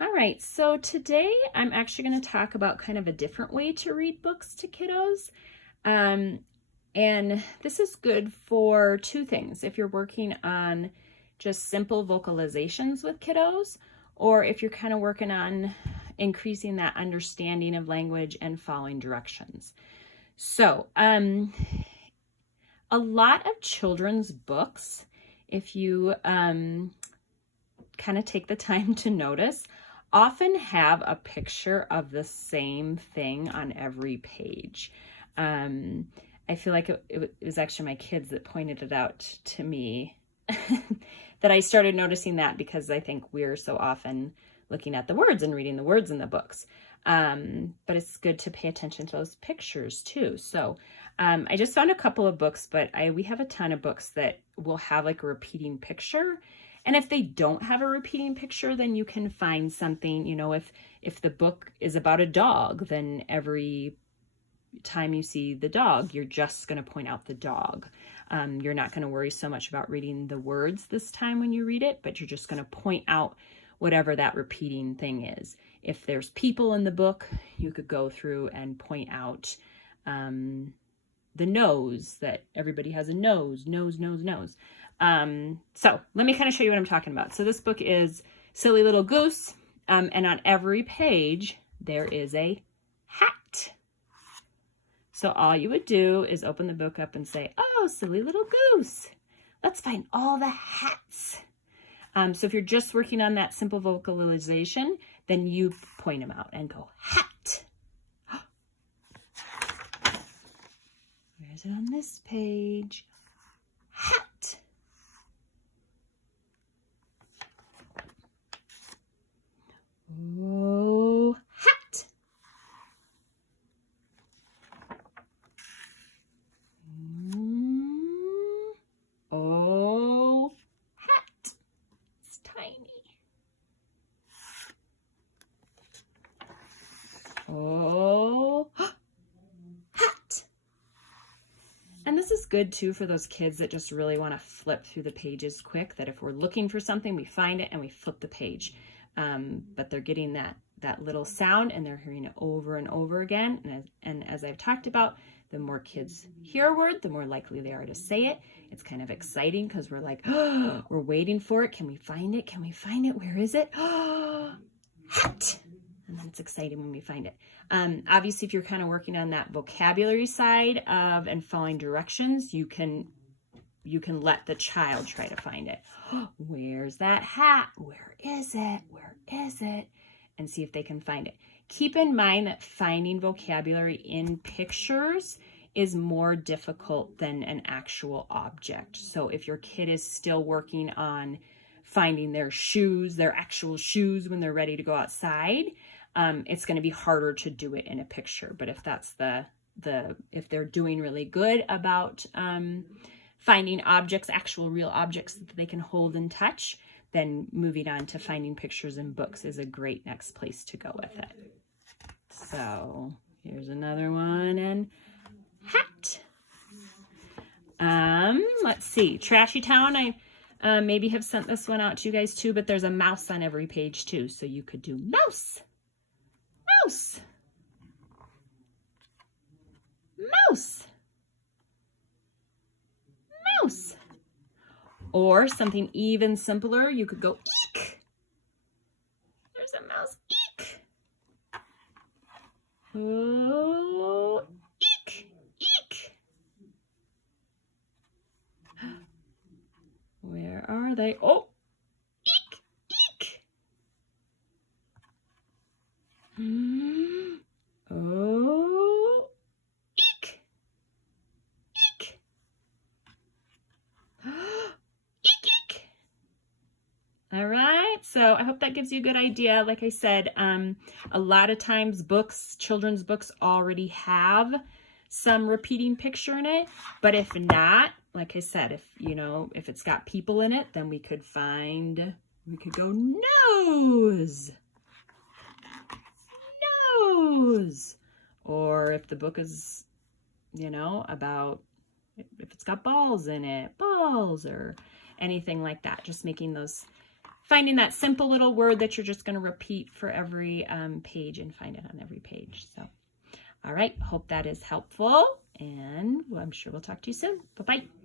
All right, so today I'm actually going to talk about kind of a different way to read books to kiddos. And this is good for two things. If you're working on just simple vocalizations with kiddos, or if you're kind of working on increasing that understanding of language and following directions. So, a lot of children's books, if you kind of take the time to notice, often have a picture of the same thing on every page. I feel like it was actually my kids that pointed it out to me that I started noticing that, because I think we're so often looking at the words and reading the words in the books. But it's good to pay attention to those pictures too. So I just found a couple of books, but we have a ton of books that will have like a repeating picture. And if they don't have a repeating picture, then you can find something, if the book is about a dog, then every time you see the dog, you're just going to point out the dog. You're not going to worry so much about reading the words this time when you read it, but you're just going to point out whatever that repeating thing is. If there's people in the book, you could go through and point out the nose, that everybody has a nose, nose, nose, nose. So let me kind of show you what I'm talking about. So this book is Silly Little Goose, and on every page there is a hat. So all you would do is open the book up and say, oh, Silly Little Goose, let's find all the hats. So if you're just working on that simple vocalization, then you point them out and go, hat. Where is it on this page? Hat. Oh, hat. Oh, hat. It's tiny. Oh, hat. And this is good too for those kids that just really want to flip through the pages quick, that if we're looking for something, we find it and we flip the page. But they're getting that little sound and they're hearing it over and over again. And as I've talked about, the more kids hear a word, the more likely they are to say it. It's kind of exciting because we're like, oh, we're waiting for it. Can we find it? Can we find it? Where is it? Oh, hat. And then it's exciting when we find it. Obviously, if you're kind of working on that vocabulary side of and following directions, you can let the child try to find it. Where's that hat? Where is it? Where is it? And see if they can find it. Keep in mind that finding vocabulary in pictures is more difficult than an actual object. So if your kid is still working on finding their shoes, their actual shoes when they're ready to go outside, it's going to be harder to do it in a picture. But if that's if they're doing really good about finding objects, actual real objects that they can hold and touch, then moving on to finding pictures in books is a great next place to go with it. So here's another one, and hat. Let's see, Trashy Town. I maybe have sent this one out to you guys too, but there's a mouse on every page too. So you could do mouse, mouse, mouse, mouse. Or something even simpler, you could go eek. There's a mouse, eek. Oh, eek, eek. Where are they? Oh, eek, eek. Oh, eek, eek. All right, so I hope that gives you a good idea. Like I said, a lot of times children's books already have some repeating picture in it, but if not, like I said, if it's got people in it, then we could go nose, nose. Or if the book is, about, if it's got balls in it, balls, or anything like that, just making those finding that simple little word that you're just going to repeat for every page and find it on every page. So, all right, hope that is helpful, and I'm sure we'll talk to you soon. Bye-bye.